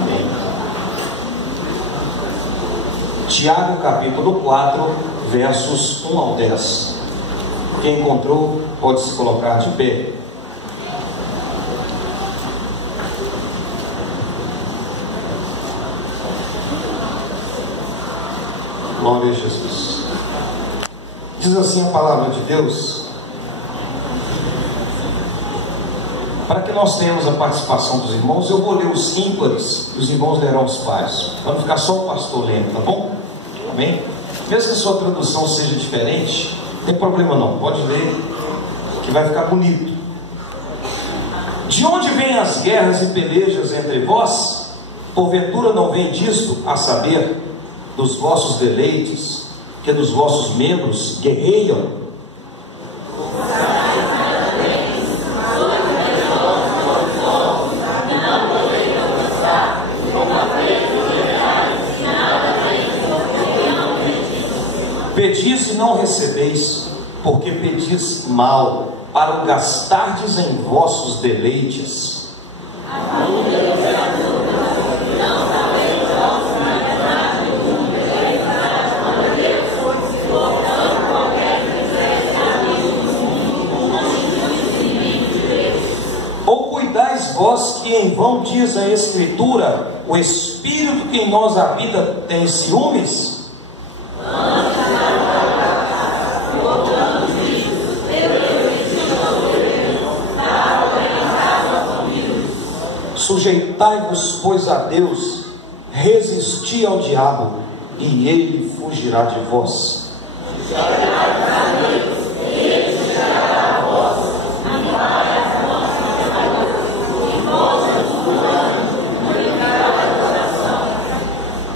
Amém. Tiago capítulo 4, versos 1 ao 10. Quem encontrou pode se colocar de pé. Glória a Jesus. Diz assim a palavra de Deus. Para que nós tenhamos a participação dos irmãos, eu vou ler os ímpares e os irmãos lerão os pares, para não ficar só o pastor lendo, tá bom? Amém? Mesmo que a sua tradução seja diferente, não tem problema não, pode ler, que vai ficar bonito. De onde vêm as guerras e pelejas entre vós? Porventura não vem disto, a saber, dos vossos deleites, que dos vossos membros guerreiam? Pedis e não recebeis, porque pedis mal, para o gastardes em vossos deleites. Ou cuidais vós que em vão diz a Escritura, o Espírito que em nós habita tem ciúmes? Sujeitai-vos, pois, a Deus, resisti ao diabo, e ele fugirá de vós.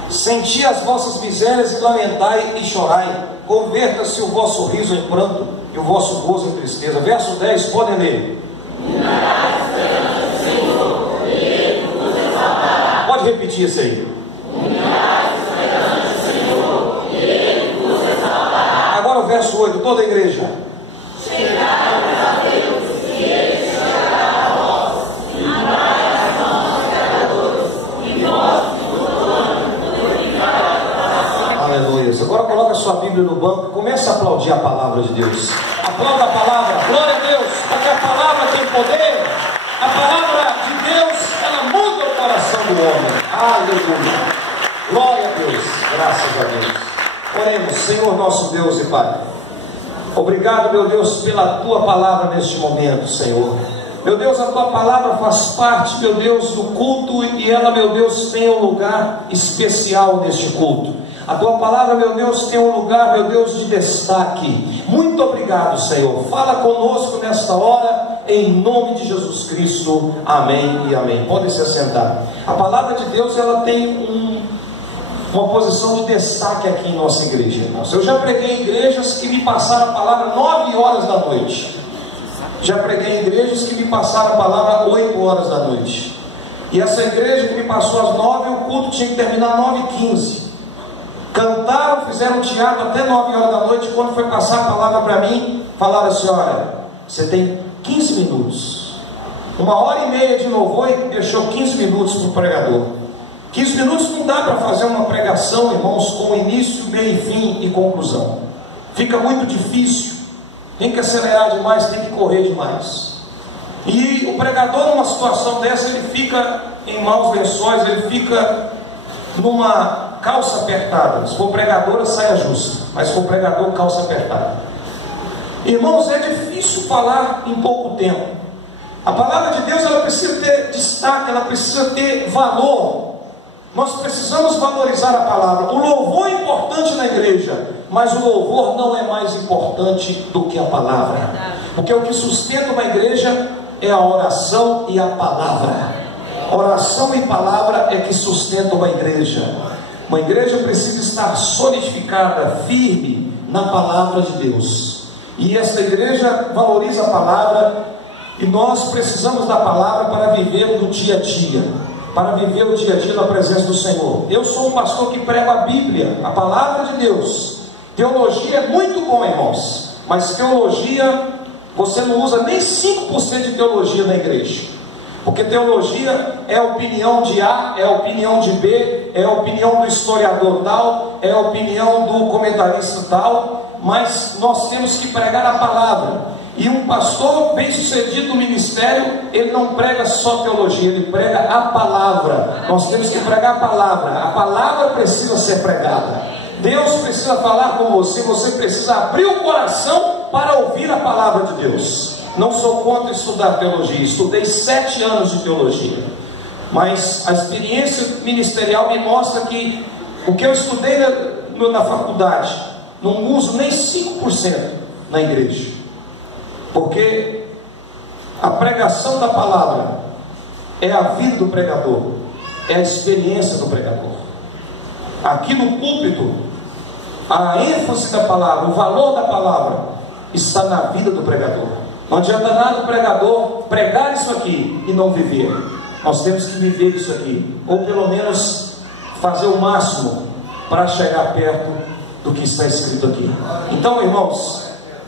Senti as vossas misérias e lamentai e chorai. Converta-se o vosso riso em pranto e o vosso gozo em tristeza. Verso 10, podem ler. Pode repetir isso aí. Agora o verso 8, toda a igreja. Aleluia. Agora coloca a sua Bíblia no banco, comece a aplaudir a palavra de Deus. Aplauda a palavra, glória a Deus, porque a palavra tem poder. A palavra de Deus, ela muda o coração do homem. Aleluia. Glória a Deus, graças a Deus. Oremos. Senhor nosso Deus e Pai, obrigado, meu Deus, pela tua palavra neste momento, Senhor. Meu Deus, a tua palavra faz parte, meu Deus, do culto, e ela, meu Deus, tem um lugar especial neste culto. A tua palavra, meu Deus, tem um lugar, meu Deus, de destaque. Muito obrigado, Senhor. Fala conosco nesta hora, em nome de Jesus Cristo. Amém e amém. Podem se assentar. A palavra de Deus, ela tem uma posição de destaque aqui em nossa igreja, irmãos. Eu já preguei em igrejas que me passaram a palavra 9 horas da noite. Já preguei em igrejas que me passaram a palavra 8 horas da noite. E essa igreja que me passou às 9, o culto tinha que terminar às 9h15. Cantaram, fizeram teatro até 9 horas da noite. Quando foi passar a palavra para mim, falaram assim: olha, você tem 15 minutos. 1h30 de louvor e deixou 15 minutos para o pregador. 15 minutos não dá para fazer uma pregação, irmãos, com início, meio, fim e conclusão. Fica muito difícil. Tem que acelerar demais, tem que correr demais. E o pregador, numa situação dessa, ele fica em maus lençóis, ele fica numa calça apertada. Se for pregadora, saia justa, mas se for pregador, calça apertada. Irmãos, é difícil falar em pouco tempo. A palavra de Deus, ela precisa ter destaque, ela precisa ter valor. Nós precisamos valorizar a palavra. O louvor é importante na igreja, mas o louvor não é mais importante do que a palavra, porque o que sustenta uma igreja é a oração e a palavra. Oração e palavra é que sustentam uma igreja. Uma igreja precisa estar solidificada, firme na palavra de Deus. E essa igreja valoriza a palavra, e nós precisamos da palavra para viver no dia a dia, para viver o dia a dia na presença do Senhor. Eu sou um pastor que prega a Bíblia, a palavra de Deus. Teologia é muito bom, irmãos, mas teologia, você não usa nem 5% de teologia na igreja. Porque teologia é a opinião de A, é a opinião de B, é a opinião do historiador tal, é a opinião do comentarista tal, mas nós temos que pregar a palavra. E um pastor bem sucedido no ministério, ele não prega só teologia, ele prega a palavra. Nós temos que pregar a palavra precisa ser pregada. Deus precisa falar com você, você precisa abrir o coração para ouvir a palavra de Deus. Não sou contra estudar teologia, estudei 7 anos de teologia, mas a experiência ministerial me mostra que o que eu estudei na faculdade, não uso nem 5% na igreja, porque a pregação da palavra é a vida do pregador, é a experiência do pregador. Aqui no púlpito, a ênfase da palavra, o valor da palavra está na vida do pregador. Não adianta nada o pregador pregar isso aqui e não viver. Nós temos que viver isso aqui, ou pelo menos fazer o máximo para chegar perto do que está escrito aqui. Então, irmãos,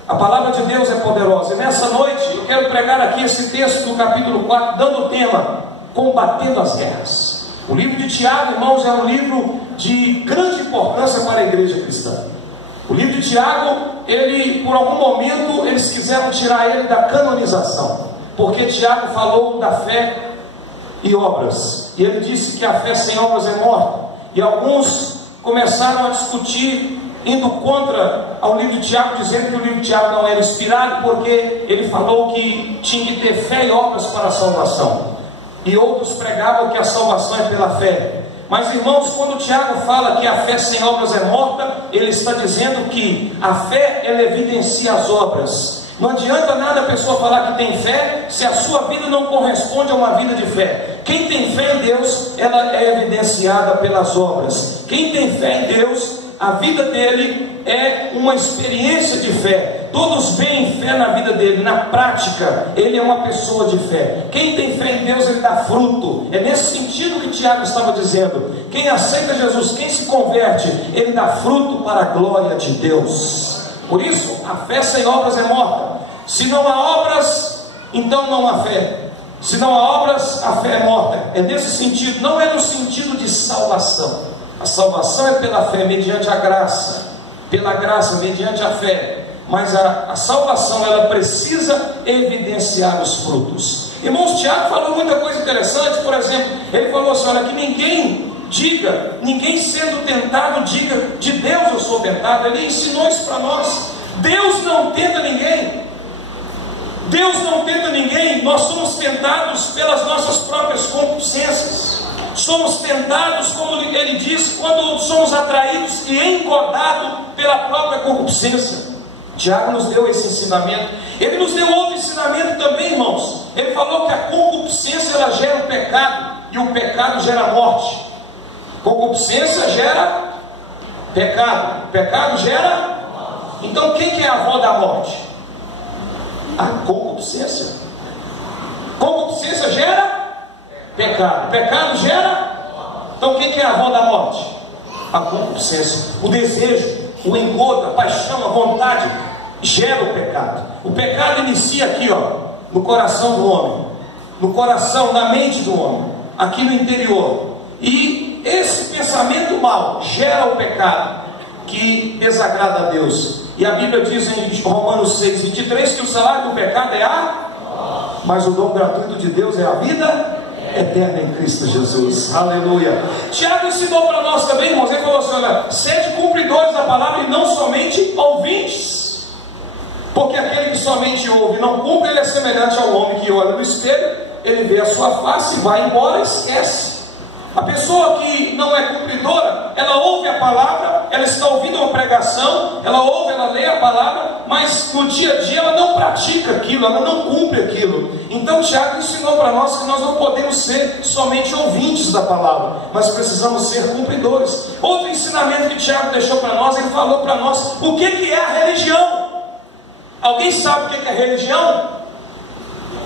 a palavra de Deus é poderosa. E nessa noite eu quero pregar aqui esse texto do capítulo 4, dando o tema: combatendo as guerras. O livro de Tiago, irmãos, é um livro de grande importância para a igreja cristã. O livro de Tiago, por algum momento, eles quiseram tirar ele da canonização, porque Tiago falou da fé e obras, e ele disse que a fé sem obras é morta, e alguns começaram a discutir, indo contra ao livro de Tiago, dizendo que o livro de Tiago não era inspirado, porque ele falou que tinha que ter fé e obras para a salvação, e outros pregavam que a salvação é pela fé. Mas, irmãos, quando Tiago fala que a fé sem obras é morta, ele está dizendo que a fé, ela evidencia as obras. Não adianta nada a pessoa falar que tem fé, se a sua vida não corresponde a uma vida de fé. Quem tem fé em Deus, ela é evidenciada pelas obras. Quem tem fé em Deus, a vida dele é uma experiência de fé. Todos veem fé na vida dele, na prática, ele é uma pessoa de fé. Quem tem fé em Deus, ele dá fruto. É nesse sentido que Tiago estava dizendo. Quem aceita Jesus, quem se converte, ele dá fruto para a glória de Deus. Por isso, a fé sem obras é morta. Se não há obras, então não há fé. Se não há obras, a fé é morta. É nesse sentido, não é no sentido de salvação. A salvação é pela fé, mediante a graça. Pela graça, mediante a fé. Mas a salvação, ela precisa evidenciar os frutos. Irmãos, Tiago falou muita coisa interessante. Por exemplo, ele falou assim: olha, que ninguém sendo tentado diga, de Deus eu sou tentado. Ele ensinou isso para nós. Deus não tenta ninguém. Deus não tenta ninguém. Nós somos tentados pelas nossas próprias concupiscências. Somos tentados, como ele diz, quando somos atraídos e engodados pela própria concupiscência. Tiago nos deu esse ensinamento. Ele nos deu outro ensinamento também, irmãos. Ele falou que a concupiscência, ela gera o pecado, e o pecado gera morte. Concupiscência gera pecado, pecado gera. Então quem que é a avó da morte? A concupiscência. Concupiscência gera pecado, pecado gera. Então quem que é a avó da morte? A concupiscência. O desejo, o engodo, a paixão, a vontade gera o pecado. O pecado inicia aqui, no coração do homem, no coração, na mente do homem, aqui no interior. E esse pensamento mau gera o pecado que desagrada a Deus. E a Bíblia diz em Romanos 6:23 que o salário do pecado é mas o dom gratuito de Deus é a vida eterna em Cristo Jesus. Aleluia. Tiago ensinou para nós também, irmãos. Ele falou assim: olha, sede cumpridores da palavra e não somente ouvintes, porque aquele que somente ouve e não cumpre, ele é semelhante ao homem que olha no espelho, ele vê a sua face, vai embora e esquece. A pessoa que não é cumpridora, ela ouve a palavra, ela está ouvindo uma pregação, ela ouve, ela lê a palavra, mas no dia a dia ela não pratica aquilo, ela não cumpre aquilo. Então Tiago ensinou para nós que nós não podemos ser somente ouvintes da palavra, mas precisamos ser cumpridores. Outro ensinamento que Tiago deixou para nós, ele falou para nós o que é a religião. Alguém sabe o que é religião?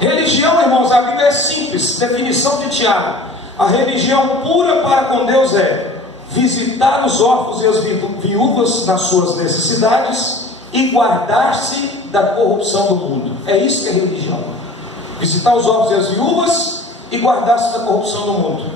Religião, irmãos, a Bíblia é simples. Definição de Tiago: a religião pura para com Deus é visitar os órfãos e as viúvas nas suas necessidades e guardar-se da corrupção do mundo. É isso que é religião. Visitar os órfãos e as viúvas e guardar-se da corrupção do mundo.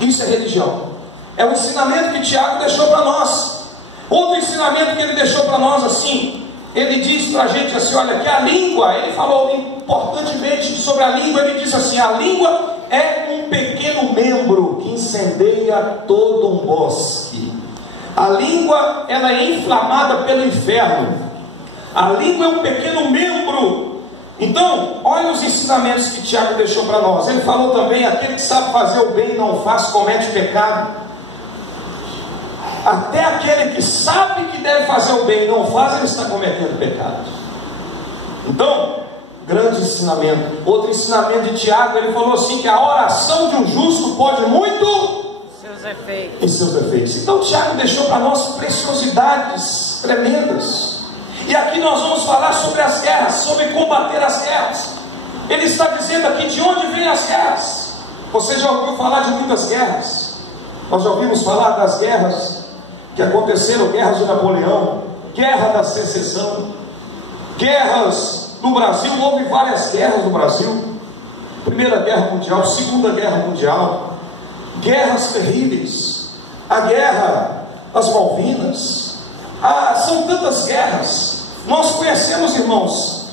Isso é religião. É o ensinamento que Tiago deixou para nós. Outro ensinamento que ele deixou para nós assim, ele diz para a gente assim, olha, que a língua, ele falou importantemente sobre a língua, ele diz assim, a língua é um pequeno membro que incendeia todo um bosque. A língua, ela é inflamada pelo inferno. A língua é um pequeno membro. Então, olha os ensinamentos que Tiago deixou para nós. Ele falou também, aquele que sabe fazer o bem e não faz, comete pecado. Até aquele que sabe que deve fazer o bem e não faz, ele está cometendo pecado. Então, grande ensinamento. Outro ensinamento de Tiago, ele falou assim, que a oração de um justo pode muito em seus efeitos. Então Tiago deixou para nós preciosidades tremendas. E aqui nós vamos falar sobre as guerras, sobre combater as guerras. Ele está dizendo aqui de onde vêm as guerras. Você já ouviu falar de muitas guerras? Nós já ouvimos falar das guerras que aconteceram, guerras de Napoleão, guerra da secessão, guerras no Brasil. Houve várias guerras no Brasil. Primeira Guerra Mundial, Segunda Guerra Mundial, guerras terríveis, a guerra das Malvinas, são tantas guerras. Nós conhecemos, irmãos,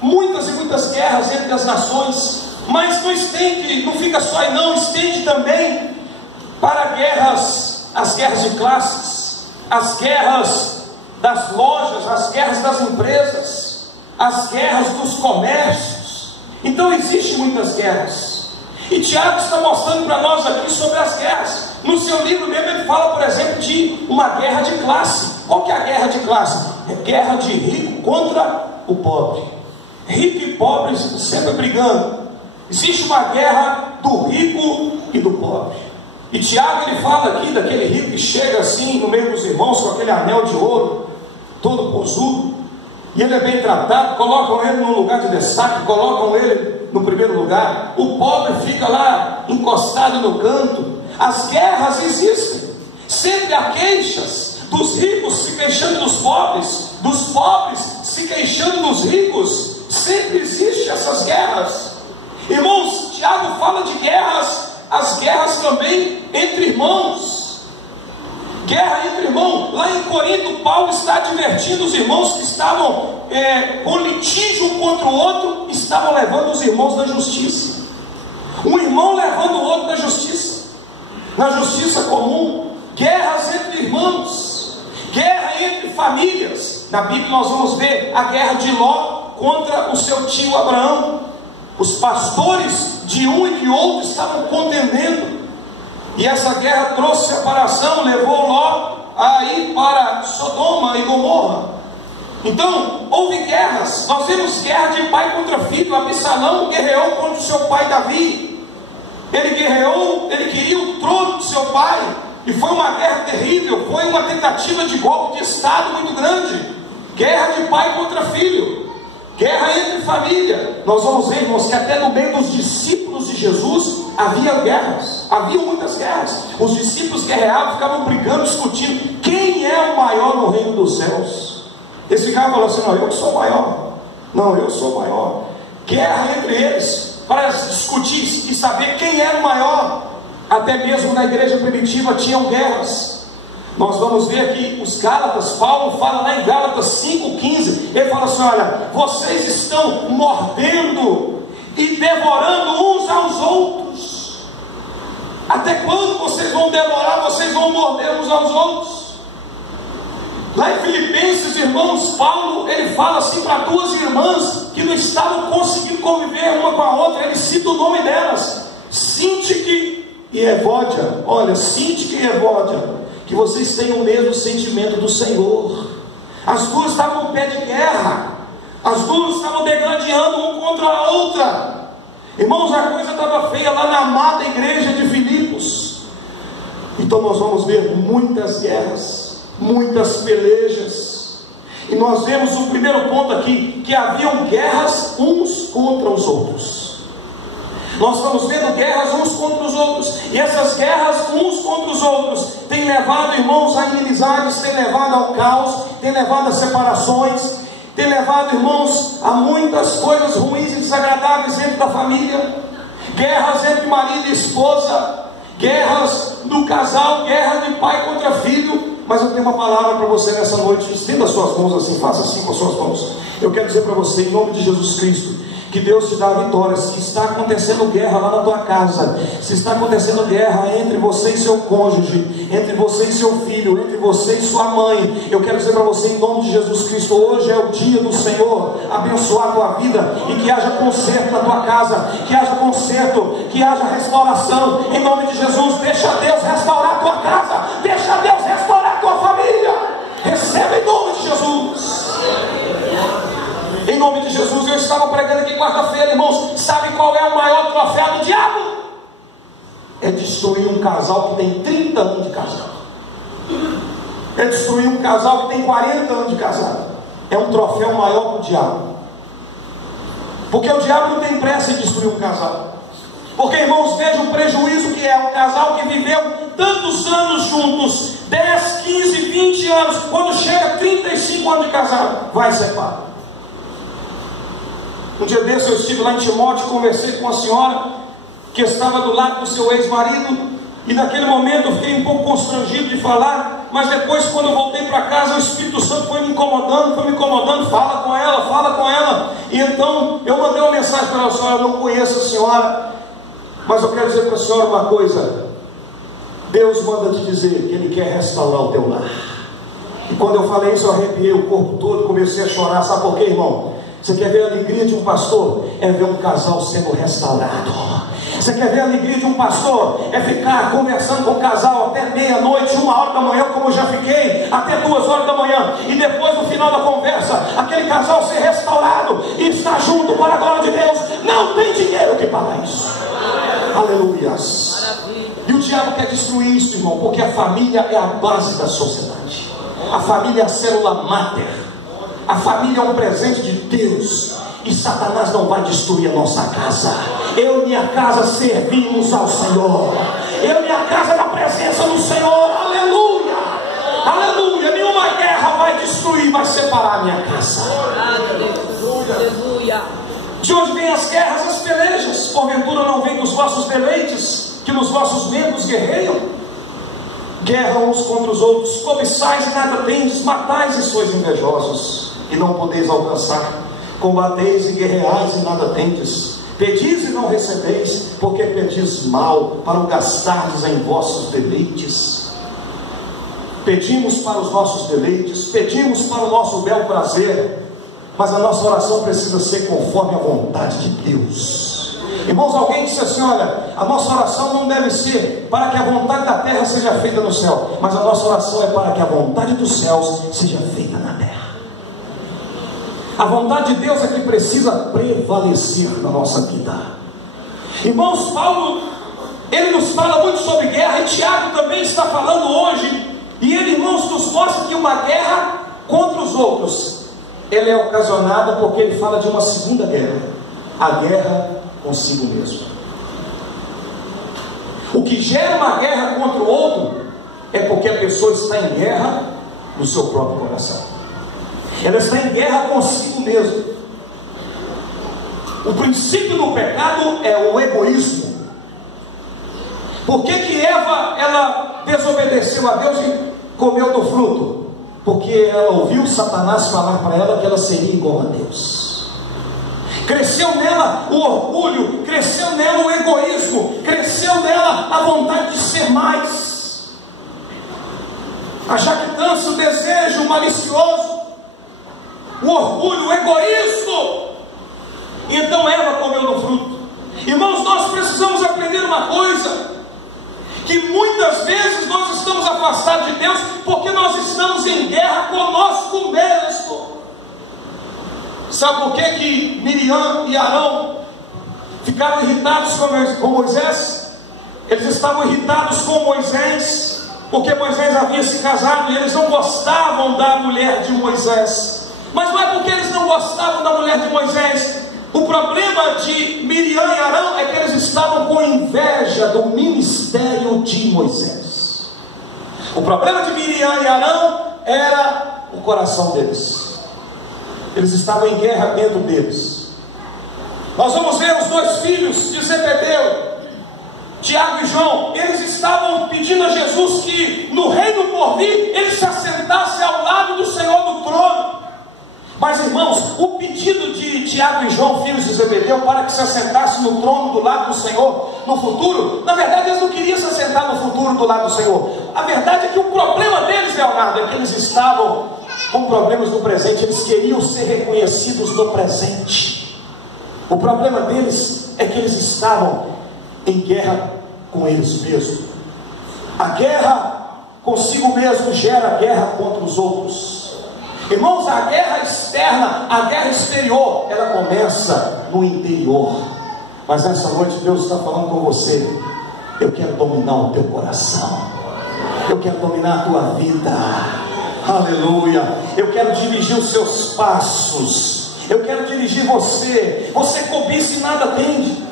muitas e muitas guerras entre as nações, mas não estende, não fica só aí não, estende também para guerras, as guerras de classes, as guerras das lojas, as guerras das empresas, as guerras dos comércios. Então existem muitas guerras. E Tiago está mostrando para nós aqui sobre as guerras. No seu livro mesmo ele fala, por exemplo, de uma guerra de classe. Qual que é a guerra de classe? É guerra de rico contra o pobre. Rico e pobre sempre brigando. Existe uma guerra do rico e do pobre. E Tiago ele fala aqui daquele rico que chega assim no meio dos irmãos com aquele anel de ouro, todo posudo, e ele é bem tratado, colocam ele num lugar de destaque, colocam ele no primeiro lugar. O pobre fica lá encostado no canto. As guerras existem. Sempre há queixas, dos ricos se queixando dos pobres se queixando dos ricos. Sempre existem essas guerras. Irmãos, Tiago fala de guerras, as guerras também entre irmãos. Guerra entre irmãos. Lá em Corinto, Paulo está advertindo os irmãos que estavam com litígio um contra o outro, estavam levando os irmãos da justiça. Um irmão levando o outro da justiça, na justiça comum. Guerras entre irmãos, guerra entre famílias. Na Bíblia nós vamos ver a guerra de Ló contra o seu tio Abraão. Os pastores de um e de outro estavam contendendo. E essa guerra trouxe separação, levou Ló a ir para Sodoma e Gomorra. Então, houve guerras. Nós vemos guerra de pai contra filho. Absalão guerreou contra o seu pai Davi. Ele guerreou, ele queria o trono do seu pai. E foi uma guerra terrível, foi uma tentativa de golpe de estado muito grande. Guerra de pai contra filho. Guerra entre família. Nós vamos ver, irmãos, que até no meio dos discípulos de Jesus havia guerras, havia muitas guerras. Os discípulos guerreavam, ficavam brigando, discutindo quem é o maior no reino dos céus. Eles ficavam falando assim, não, eu sou maior. Não, eu sou maior. Guerra entre eles, para discutir e saber quem era o maior. Até mesmo na igreja primitiva tinham guerras. Nós vamos ver aqui os Gálatas. Paulo fala lá em Gálatas 5,15. Ele fala assim, olha, vocês estão mordendo e devorando uns aos outros. Até quando vocês vão devorar? Vocês vão morder uns aos outros. Lá em Filipenses, irmãos, Paulo, ele fala assim para duas irmãs que não estavam conseguindo conviver uma com a outra. Ele cita o nome delas, Sintique e Evódia. Olha, Sintique e Evódia, que vocês tenham o mesmo sentimento do Senhor. As duas estavam em pé de guerra, as duas estavam degladiando uma contra a outra. Irmãos, a coisa estava feia lá na amada igreja de Filipos. Então nós vamos ver muitas guerras, muitas pelejas. E nós vemos o primeiro ponto aqui, que haviam guerras uns contra os outros. Nós estamos vendo guerras uns contra os outros. E essas guerras uns contra os outros têm levado, irmãos, a inimizades, têm levado ao caos, têm levado a separações, têm levado, irmãos, a muitas coisas ruins e desagradáveis dentro da família. guerras entre marido e esposa, guerras do casal, guerra de pai contra filho. Mas eu tenho uma palavra para você nessa noite. Estenda as suas mãos assim, faça assim com as suas mãos. Eu quero dizer para você, em nome de Jesus Cristo, que Deus te dá a vitória. Se está acontecendo guerra lá na tua casa, se está acontecendo guerra entre você e seu cônjuge, entre você e seu filho, entre você e sua mãe, eu quero dizer para você, em nome de Jesus Cristo, hoje é o dia do Senhor abençoar a tua vida, e que haja conserto na tua casa, que haja conserto, que haja restauração, em nome de Jesus. Deixa Deus restaurar a tua casa, deixa Deus restaurar a tua família. Receba em nome de Jesus. Em nome de Jesus. Eu estava pregando aqui quarta-feira, irmãos. Sabe qual é o maior troféu do diabo? É destruir um casal que tem 30 anos de casado. É destruir um casal que tem 40 anos de casado. É um troféu maior do diabo. Porque o diabo não tem pressa em destruir um casal. Porque, irmãos, veja o prejuízo que é um casal que viveu tantos anos juntos, 10, 15, 20 anos, quando chega a 35 anos de casado, vai separar. Um dia desse eu estive lá em Timóteo, conversei com uma senhora que estava do lado do seu ex-marido, e naquele momento eu fiquei um pouco constrangido de falar, mas depois, quando eu voltei para casa, o Espírito Santo foi me incomodando, fala com ela, e então eu mandei uma mensagem para ela: senhora, eu não conheço a senhora, mas eu quero dizer para a senhora uma coisa, Deus manda te dizer que Ele quer restaurar o teu lar. E quando eu falei isso, eu arrepiei o corpo todo, comecei a chorar. Sabe por quê, irmão? Você quer ver a alegria de um pastor? É ver um casal sendo restaurado. Você quer ver a alegria de um pastor? É ficar conversando com o casal até meia-noite, 1h da manhã, como eu já fiquei, até 2h da manhã, e depois, no final da conversa, aquele casal ser restaurado e estar junto para a glória de Deus. Não tem dinheiro que pagar isso. Aleluias. E o diabo quer destruir isso, irmão, porque a família é a base da sociedade. A família é a célula máter. A família é um presente de Deus, e Satanás não vai destruir a nossa casa. Eu e minha casa servimos ao Senhor. Eu e minha casa na presença do Senhor. Aleluia, aleluia. Nenhuma guerra vai destruir, vai separar a minha casa. Aleluia. De onde vêm as guerras, as pelejas? Porventura não vem dos vossos deleites, que nos vossos membros guerreiam? Guerra uns contra os outros, cobiçais e nada tendes, matais e sois invejosos, e não podeis alcançar, combateis e guerreais e nada tendes, pedis e não recebeis, porque pedis mal, para o gastardes em vossos deleites. Pedimos para os nossos deleites, pedimos para o nosso bel prazer, mas a nossa oração precisa ser conforme a vontade de Deus. Irmãos, alguém disse assim: olha, a nossa oração não deve ser para que a vontade da terra seja feita no céu, mas a nossa oração é para que a vontade dos céus seja feita na terra. A vontade de Deus é que precisa prevalecer na nossa vida. Irmãos, Paulo, ele nos fala muito sobre guerra, e Tiago também está falando hoje, e ele, irmãos, nos mostra que uma guerra contra os outros, ela é ocasionada porque ele fala de uma segunda guerra, a guerra consigo mesmo. O que gera uma guerra contra o outro é porque a pessoa está em guerra no seu próprio coração. Ela está em guerra consigo mesmo. O princípio do pecado é o egoísmo. Por que Eva, ela desobedeceu a Deus e comeu do fruto? Porque ela ouviu Satanás falar para ela que ela seria igual a Deus. Cresceu nela o orgulho, cresceu nela o egoísmo, cresceu nela a vontade de ser mais, a jactância, o desejo malicioso, o orgulho, o egoísmo. Então Eva comeu do fruto. Irmãos, nós precisamos aprender uma coisa, que muitas vezes nós estamos afastados de Deus porque nós estamos em guerra conosco mesmo. Sabe por que Miriam e Arão ficaram irritados com Moisés? Eles estavam irritados com Moisés porque Moisés havia se casado e eles não gostavam da mulher de Moisés. Mas não é porque eles não gostavam da mulher de Moisés. O problema de Miriam e Arão é que eles estavam com inveja do ministério de Moisés. O problema de Miriam e Arão era o coração deles. Eles estavam em guerra dentro deles. Nós vamos ver os dois filhos de Zebedeu, o pedido de Tiago e João, filhos de Zebedeu, para que se assentassem no trono do lado do Senhor no futuro, na verdade eles não queriam se assentar no futuro do lado do Senhor. A verdade é que o problema deles, Leonardo, é que eles estavam com problemas no presente. Eles queriam ser reconhecidos no presente. O problema deles é que eles estavam em guerra com eles mesmos. A guerra consigo mesmo gera guerra contra os outros. Irmãos, a guerra externa, a guerra exterior, ela começa no interior. Mas nessa noite Deus está falando com você: eu quero dominar o teu coração, eu quero dominar a tua vida, aleluia. Eu quero dirigir os seus passos, eu quero dirigir você. Você cobiça e nada tende,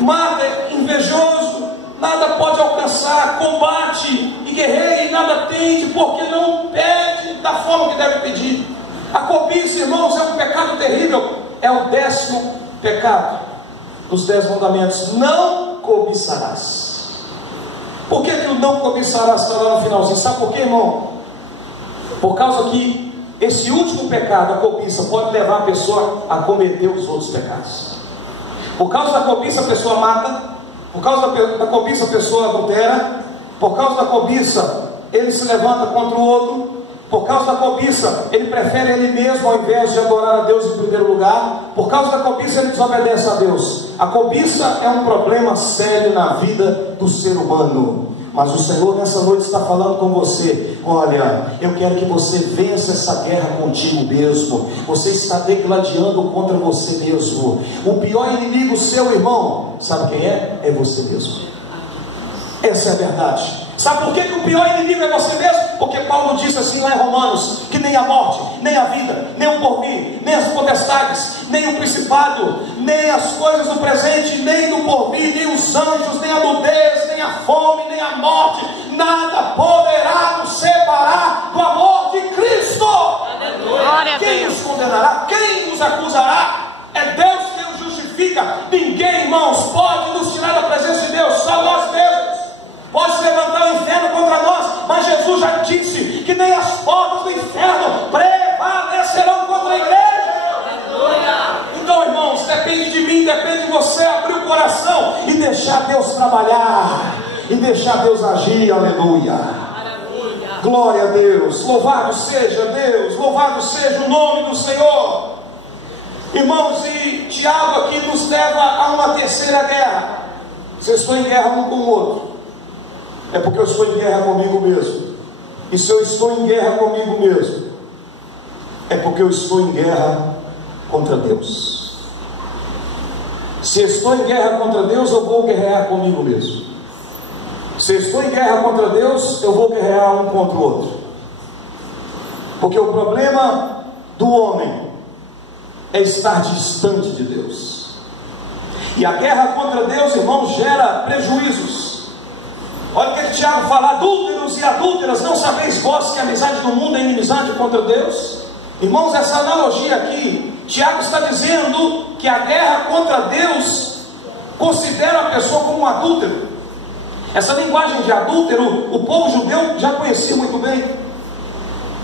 mata, invejoso, nada pode alcançar, combate e guerreia e nada tende, porque não pede da forma que deve pedir. A cobiça, irmãos, é um pecado terrível. É o 10º pecado dos 10 mandamentos: não cobiçarás. Por que o não cobiçarás está lá no finalzinho? Sabe por quê, irmão? Por causa que esse último pecado, a cobiça, pode levar a pessoa a cometer os outros pecados. Por causa da cobiça a pessoa mata. Por causa da cobiça a pessoa adultera. Por causa da cobiça ele se levanta contra o outro. Por causa da cobiça ele prefere ele mesmo ao invés de adorar a Deus em primeiro lugar. Por causa da cobiça ele desobedece a Deus. A cobiça é um problema sério na vida do ser humano. Mas o Senhor nessa noite está falando com você: olha, eu quero que você vença essa guerra contigo mesmo. Você está degladiando contra você mesmo. O pior inimigo seu, irmão, sabe quem é? É você mesmo. Essa é a verdade. Sabe por que o pior inimigo é você mesmo? Porque Paulo disse assim lá em Romanos, que nem a morte, nem a vida, nem o porvir, nem as potestades, nem o principado, nem as coisas do presente, nem do porvir, nem os anjos, nem a nudez, nem a fome, nem a morte, nada poderá nos separar do amor de Cristo. Aleluia. Quem nos condenará? Quem nos acusará? É Deus que nos justifica. Ninguém, irmãos, pode nos tirar da presença de Deus, só nós mesmos. Pode se levantar o inferno contra nós, mas Jesus já disse que nem as portas do inferno prevalecerão contra a igreja. Então, irmãos, depende de mim, depende de você abrir o coração e deixar Deus trabalhar, e deixar Deus agir, aleluia. Glória a Deus, louvado seja Deus, louvado seja o nome do Senhor. Irmãos, e Tiago aqui nos leva a uma terceira guerra. Vocês estão em guerra um com o outro. É porque eu estou em guerra comigo mesmo. E se eu estou em guerra comigo mesmo, é porque eu estou em guerra contra Deus. Se estou em guerra contra Deus, eu vou guerrear comigo mesmo. Se estou em guerra contra Deus, eu vou guerrear um contra o outro. Porque o problema do homem é estar distante de Deus. E a guerra contra Deus, irmãos, gera prejuízos. Olha o que Tiago fala: adúlteros e adúlteras, não sabeis vós que a amizade do mundo é inimizade contra Deus? Irmãos, essa analogia aqui, Tiago está dizendo que a guerra contra Deus considera a pessoa como um adúltero. Essa linguagem de adúltero, o povo judeu já conhecia muito bem,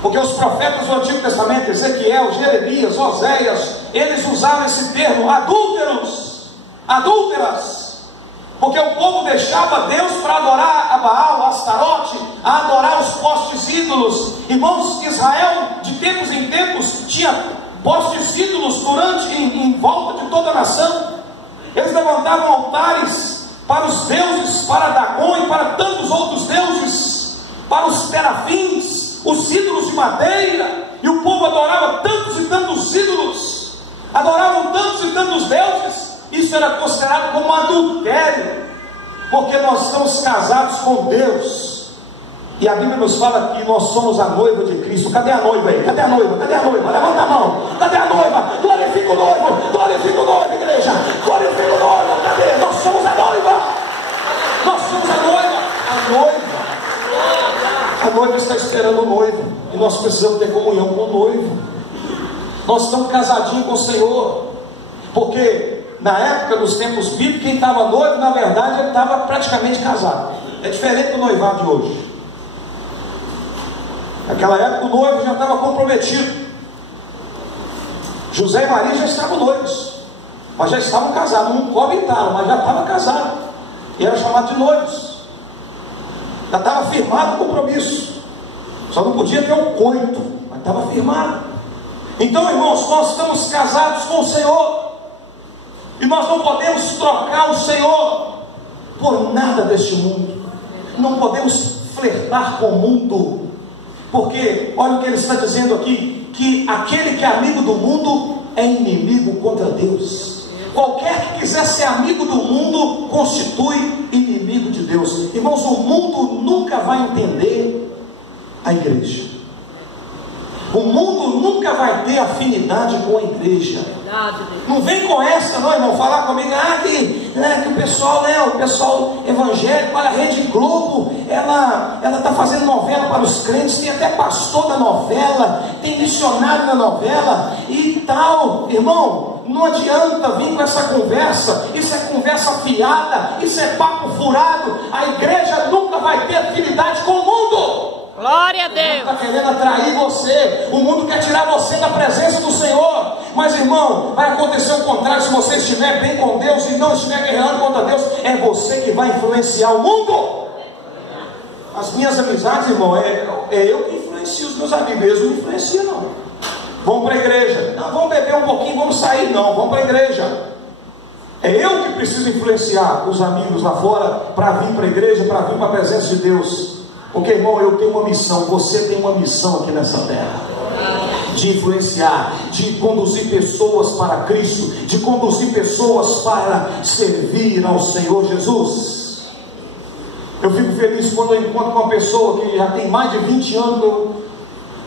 porque os profetas do Antigo Testamento, Ezequiel, Jeremias, Oséias, eles usavam esse termo: adúlteros, adúlteras. Porque o povo deixava Deus para adorar a Baal, a Astarote, a adorar os postes ídolos. Irmãos, Israel, de tempos em tempos, tinha postes ídolos em volta de toda a nação. Eles levantavam altares para os deuses, para Dagon e para tantos outros deuses, para os terafins, os ídolos de madeira. E o povo adorava tantos e tantos ídolos, adoravam tantos e tantos deuses. Isso era considerado como adultério, porque nós estamos casados com Deus. E a Bíblia nos fala que nós somos a noiva de Cristo. Cadê a noiva aí? Cadê a noiva? Cadê a noiva? Levanta a mão. Cadê a noiva? Glorifica o noivo. Glorifica o noivo, igreja. Glorifica o noivo. Cadê? Nós somos a noiva. Nós somos a noiva. A noiva. A noiva está esperando o noivo. E nós precisamos ter comunhão com o noivo. Nós estamos casadinhos com o Senhor. Porque na época dos tempos bíblicos, quem estava noivo, na verdade, ele estava praticamente casado. É diferente do noivado de hoje. Naquela época o noivo já estava comprometido. José e Maria já estavam noivos, mas já estavam casados, não coabitaram, mas já estavam casados, e eram chamados de noivos, já estava firmado o compromisso, só não podia ter um coito, mas estava firmado. Então, irmãos, nós estamos casados com o Senhor, e nós não podemos trocar o Senhor por nada deste mundo, não podemos flertar com o mundo, porque olha o que ele está dizendo aqui, que aquele que é amigo do mundo é inimigo contra Deus. Qualquer que quiser ser amigo do mundo constitui inimigo de Deus. Irmãos, o mundo nunca vai entender a igreja, o mundo nunca vai ter afinidade com a igreja. Não vem com essa não, irmão, falar comigo, que o pessoal evangélico, olha, a Rede Globo, ela está fazendo novela para os crentes, tem até pastor da novela, tem missionário na novela e tal. Irmão, não adianta vir com essa conversa, isso é conversa fiada, isso é papo furado. A igreja nunca vai ter afinidade com o mundo. Glória a Deus. O mundo está querendo atrair você, o mundo quer tirar você da presença do Senhor. Mas, irmão, vai acontecer o contrário. Se você estiver bem com Deus e não estiver guerreando contra Deus, é você que vai influenciar o mundo. As minhas amizades, irmão, é eu que influencio os meus amigos. Eles não influenciam, não. Vamos para a igreja, não, vamos beber um pouquinho, vamos sair, não, vamos para a igreja. É eu que preciso influenciar os amigos lá fora para vir para a igreja, para vir para a presença de Deus. Porque, irmão, eu tenho uma missão, você tem uma missão aqui nessa terra, de influenciar, de conduzir pessoas para Cristo, de conduzir pessoas para servir ao Senhor Jesus. Eu fico feliz quando eu encontro uma pessoa que já tem mais de 20 anos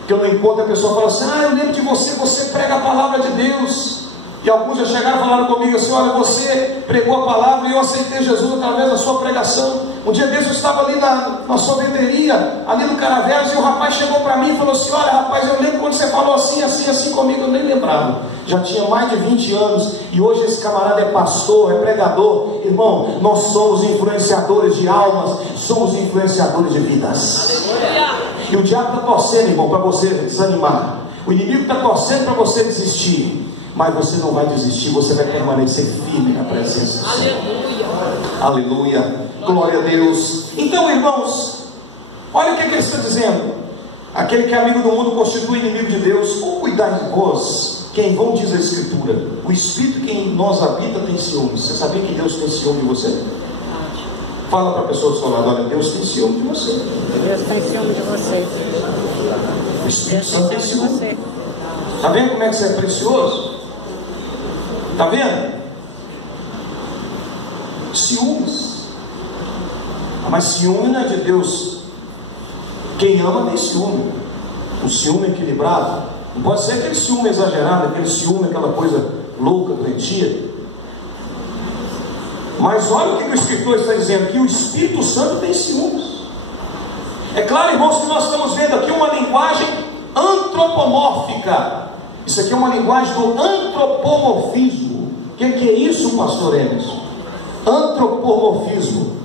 que eu não encontro, a pessoa fala assim, eu lembro de você, você prega a palavra de Deus. E alguns já chegaram e falaram comigo assim, olha, você pregou a palavra e eu aceitei Jesus através da sua pregação. Um dia desses eu estava ali na sorveteria, ali no Caravelas, e o rapaz chegou para mim e falou assim, olha rapaz, eu lembro quando você falou assim comigo, eu nem lembrava. Já tinha mais de 20 anos, e hoje esse camarada é pastor, é pregador. Irmão, nós somos influenciadores de almas, somos influenciadores de vidas. E o diabo está torcendo, irmão, para você desanimar. O inimigo está torcendo para você desistir. Mas você não vai desistir, você vai permanecer firme na presença do Senhor. Aleluia, glória a Deus. Então, irmãos, olha o que ele está dizendo. Aquele que é amigo do mundo constitui inimigo de Deus. Ou cuidar de vós, quem vão diz a Escritura, o Espírito que em nós habita tem ciúmes. Você sabia que Deus tem ciúme de você? Fala para a pessoa do seu lado, olha, Deus tem ciúme de você. Deus tem ciúme de você. O Espírito Santo tem ciúme. Está vendo como é que você é precioso? Está vendo? Ciúmes. Mas ciúme não é de Deus. Quem ama tem ciúme. O ciúme equilibrado. Não pode ser aquele ciúme exagerado, aquele ciúme, aquela coisa louca, doentia. Mas olha o que o escritor está dizendo, que o Espírito Santo tem ciúmes. É claro, irmãos, que nós estamos vendo aqui uma linguagem antropomórfica. Isso aqui é uma linguagem do antropomorfismo. O que é isso, pastor Emerson? Antropomorfismo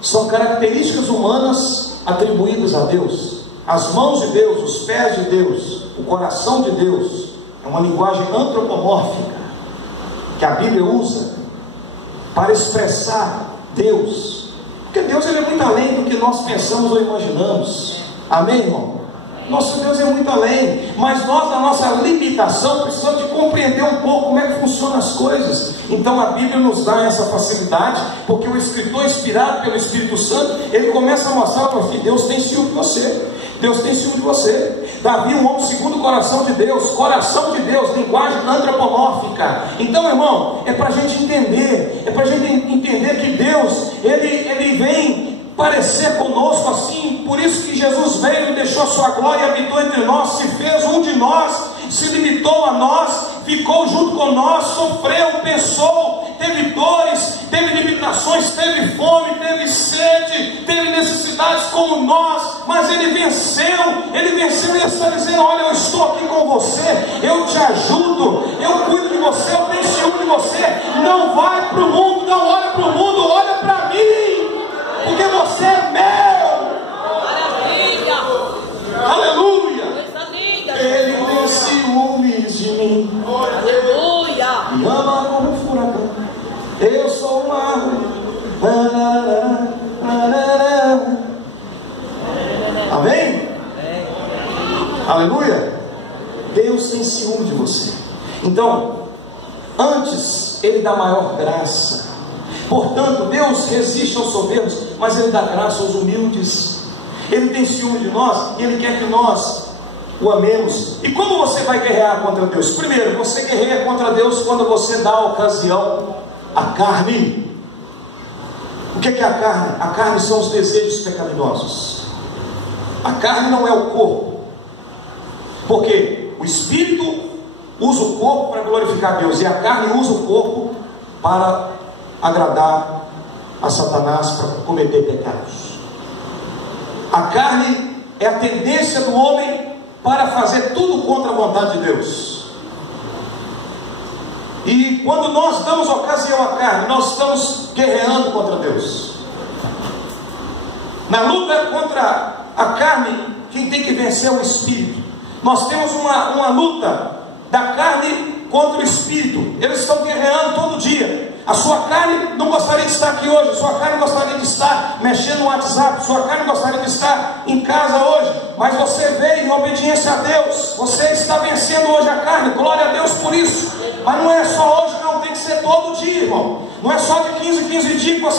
são características humanas atribuídas a Deus. As mãos de Deus, os pés de Deus, o coração de Deus. É uma linguagem antropomórfica que a Bíblia usa para expressar Deus. Porque Deus ele é muito além do que nós pensamos ou imaginamos. Amém, irmão? Nosso Deus é muito além, mas nós, na nossa limitação, precisamos de compreender um pouco como é que funcionam as coisas. Então a Bíblia nos dá essa facilidade, porque o escritor, inspirado pelo Espírito Santo, ele começa a mostrar para você, Deus tem ciúme de você. Deus tem ciúme de você. Davi, um homem segundo o coração de Deus, linguagem antropomórfica. Então, irmão, é para a gente entender, que Deus, ele vem parecer conosco assim. Por isso que Jesus veio e deixou a sua glória, habitou entre nós, se fez um de nós, se limitou a nós, ficou junto com nós, sofreu, pensou, teve dores, teve limitações, teve fome, teve sede, teve necessidades como nós, mas ele venceu e está dizendo, olha, eu estou aqui com você, eu te ajudo, eu cuido de você, eu tenho ciúme de você. Não vai para o mundo, não olha para o mundo, olha para mim, porque você é meu. Maravilha. Aleluia. Coisa linda. Ele tem ciúmes de mim. Eu sou uma árvore. Amém? Aleluia. Deus tem ciúme de você. Então, antes Ele dá maior graça. Portanto, Deus resiste aos soberbos, mas Ele dá graça aos humildes. Ele tem ciúme de nós e Ele quer que nós o amemos. E como você vai guerrear contra Deus? Primeiro, você guerreia contra Deus quando você dá ocasião à carne. O que é a carne? A carne são os desejos pecaminosos. A carne não é o corpo, porque o Espírito usa o corpo para glorificar Deus, e a carne usa o corpo para agradar a Satanás, para cometer pecados. A carne é a tendência do homem para fazer tudo contra a vontade de Deus. E quando nós damos ocasião à carne, nós estamos guerreando contra Deus. Na luta contra a carne, quem tem que vencer é o Espírito. Nós temos uma luta da carne contra o Espírito. Eles estão guerreando todo dia. A sua carne não gostaria de estar aqui hoje. A sua carne gostaria de estar mexendo no WhatsApp. A sua carne gostaria de estar em casa hoje. Mas você veio em obediência a Deus. Você está vencendo hoje a carne. Glória a Deus por isso. Mas não é só hoje, não. Tem que ser todo dia, irmão. Não é só de 15 em 15 dias que você